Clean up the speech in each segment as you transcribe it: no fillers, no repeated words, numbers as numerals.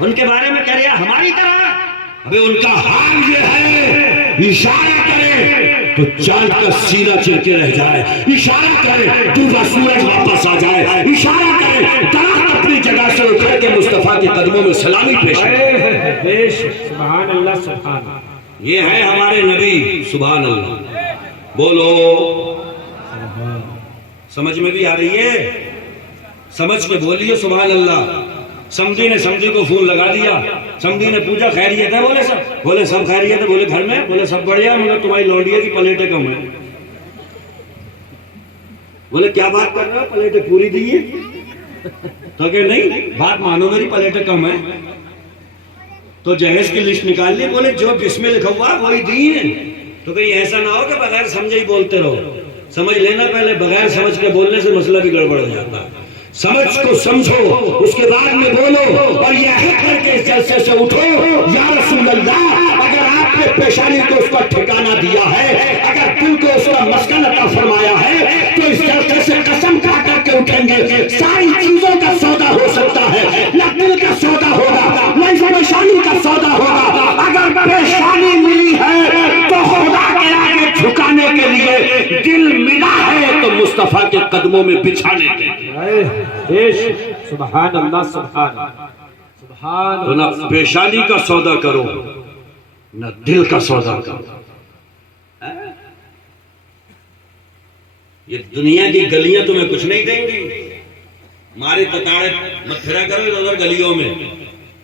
उनके बारे में कह रहा हमारी तरह। अबे उनका हाल ये है, इशारा करे तो चांद का सीना चिरके रह जाए, इशारा करे डूबा सूरज वापस आ जाए, इशारा करे दरख्त अपनी जगह से उठा के मुस्तफा के कदमों में सलामी पेश करे। सुभान अल्लाह सुभान अल्लाह। ये है हमारे नबी, सुभान अल्लाह। बोलो समझ में भी आ रही है? समझ के बोलिए सुभान अल्लाह। समझी ने समझी को फोन लगा दिया, समझी ने पूछा खैरियत है? बोले सब खैरियत है। बोले घर में? बोले सब बढ़िया, मगर तुम्हारी लौंडिया की प्लेटें कम है। बोले क्या बात कर रहे हो, प्लेटें पूरी दी है? तो क्या नहीं, बात मानो मेरी प्लेटें कम है। तो जहेज की लिस्ट निकाल ली। बोले जो जिसमें लिखा हुआ वही दी है। तो कहीं ऐसा ना हो कि बगैर समझे ही बोलते रहो। समझ लेना पहले, बगैर समझ के बोलने से मसला भी गड़बड़ हो जाता है। समझ को समझो, उसके बाद में बोलो, और यह करके इस जलसे से उठो। या रसूल अल्लाह, अगर आपने पेशानी को उसका ठिकाना दिया है, अगर दिल को उसका मस्कन अता फरमाया है, तो इस जलसे से कसम खा करके उठेंगे। सारी चीजों का सौदा हो सकता है, न दिल का सौदा होगा, न इस पेशानी का सौदा होगा। अगर पेशानी मिली है तो खुदा के आगे झुकाने के लिए, दिल मिला है तो मुस्तफा के कदमों में बिछाने के लिए। सुभान अल्लाह सुभान सुभान। तो न पेशानी का सौदा करो, न दिल का सौदा करो। ये दुनिया की गलियां तुम्हें कुछ नहीं देंगी। मारे तताड़े मत फिरा करो इधर उधर गलियों में।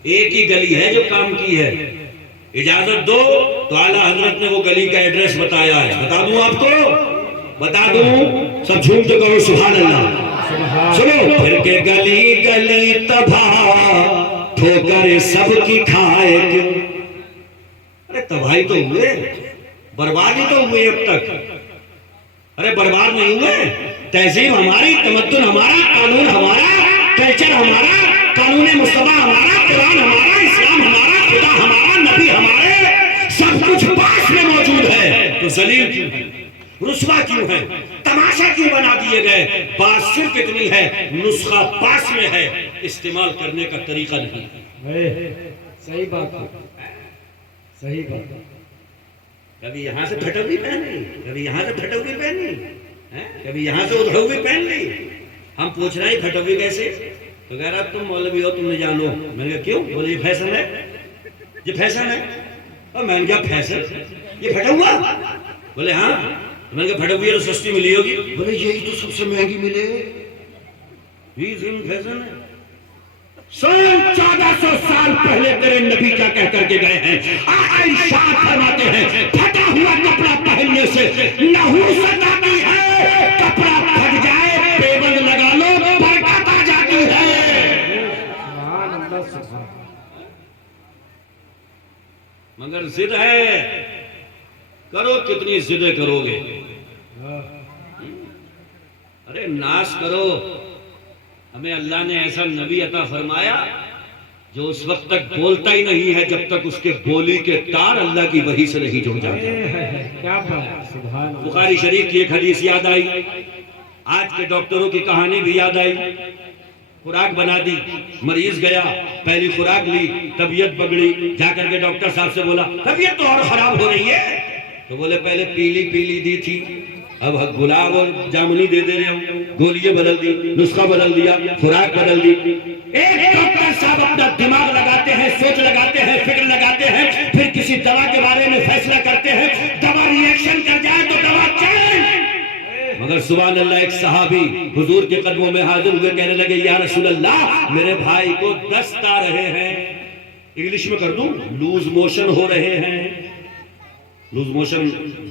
एक ही गली है जो काम की है। इजाजत दो तो आला हजरत ने वो गली का एड्रेस बताया है। बता दूं आपको? बता दूं? सब झूम के कहो सुभान अल्लाह। सुनो, फिर के गली गली तबाह ठोकर सबकी खाए क्यों। अरे तबाही तो हुए, बर्बादी तो हुए अब तक। अरे बर्बाद नहीं हुए। तहजीब हमारी, तमद्दुन हमारा, कानून हमारा, कल्चर हमारा, कानून मुस्तफा हमारा, कुरान हमारा, इस्लाम हमारा, खुदा हमारा, नबी हमारे, सब कुछ पास में मौजूद है। तो जलील क्यों है, रुस्वा क्यों है, तमाशा क्यों बना दिए गए? बात सिर्फ इतनी है, नुस्खा पास में है, इस्तेमाल करने का तरीका नहीं। सही बात है, सही बात है। कभी यहाँ से फटौगी पहनी, कभी यहाँ से फटौगी पहनी, कभी यहाँ से उधौगी पहन ली। हम पूछ रहे हैं फटौगी कैसे? तो कह रहा तुम मौलवी हो, तुमने जानो। मैंने कहा क्यों? बोले ये फैशन है, ये फैशन है। और मैंने कहा फैशन, ये फटौगा? बोले हाँ। मैंने कहा फटौगी तो सस्ती मिली होगी। बोले यही तो सबसे महंगी मिले, फैशन है। 1400 साल पहले तेरे नबी क्या कह करके गए हैं? आका इरशाद फरमाते हैं, फटा हुआ कपड़ा पहनने से नहूसत आती है, कपड़ा फट जाए पेबंद लगा लो, बरकत आ जाती है। मगर जिद है, करो कितनी जिदें करोगे। अरे नाश करो। हमें अल्लाह ने ऐसा नबी अता फरमाया जो उस वक्त तक बोलता ही नहीं है जब तक उसके बोली के तार अल्लाह की वही से नहीं जुड़ जाते। क्या बात, सुभान अल्लाह। बुखारी शरीफ की एक हदीस याद आई, आज के डॉक्टरों की कहानी भी याद आई। खुराक बना दी, मरीज गया, पहली खुराक ली, तबीयत बगड़ी, जाकर के डॉक्टर साहब से बोला तबीयत तो और खराब हो रही है। तो बोले पहले पीली पीली दी थी, अब गुलाब और जामुनी दे दे रहे हो, गोलियां बदल दी, नुस्खा बदल दिया, खुराक बदल दी। एक डॉक्टर साहब अपना दिमाग लगाते हैं, सोच लगाते हैं, फिक्र लगाते हैं, फिर किसी दवा के बारे में फैसला करते हैं। दवा रिएक्शन कर जाए तो दवा चले। मगर सुभान अल्लाह, एक सहाबी हुजूर के कदमों में हाजिर हुए, कहने लगे या रसूल अल्लाह, मेरे भाई को दस्त आ रहे हैं। इंग्लिश में कर दूं, लूज मोशन हो रहे हैं। लूज मोशन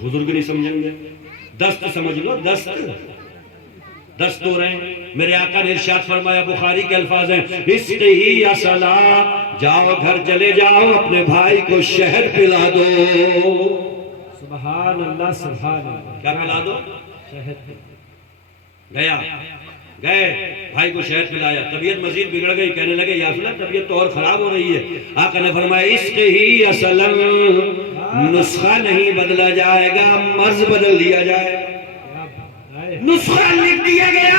बुजुर्ग नहीं समझेंगे, दस्त समझ लो, दस्त हो रहे हैं। मेरे आका ने इरशाद फरमाया, बुखारी के अल्फाज हैं, इश्क़ ही या सला, जाओ घर चले जाओ, अपने भाई को शहद पिला दो। सुभान अल्लाह सुभान अल्लाह। क्या पिला दो? शहद। गए भाई को शहद पिलाया, तबीयत मजीद बिगड़ गई। कहने लगे या रसूल अल्लाह, तबीयत तो और खराब हो रही है। आका ने फरमाया, इश्क़ ही असलन, नुस्खा नहीं बदला जाएगा, मर्ज बदल दिया जाएगा। नुस्खा लिख दिया गया,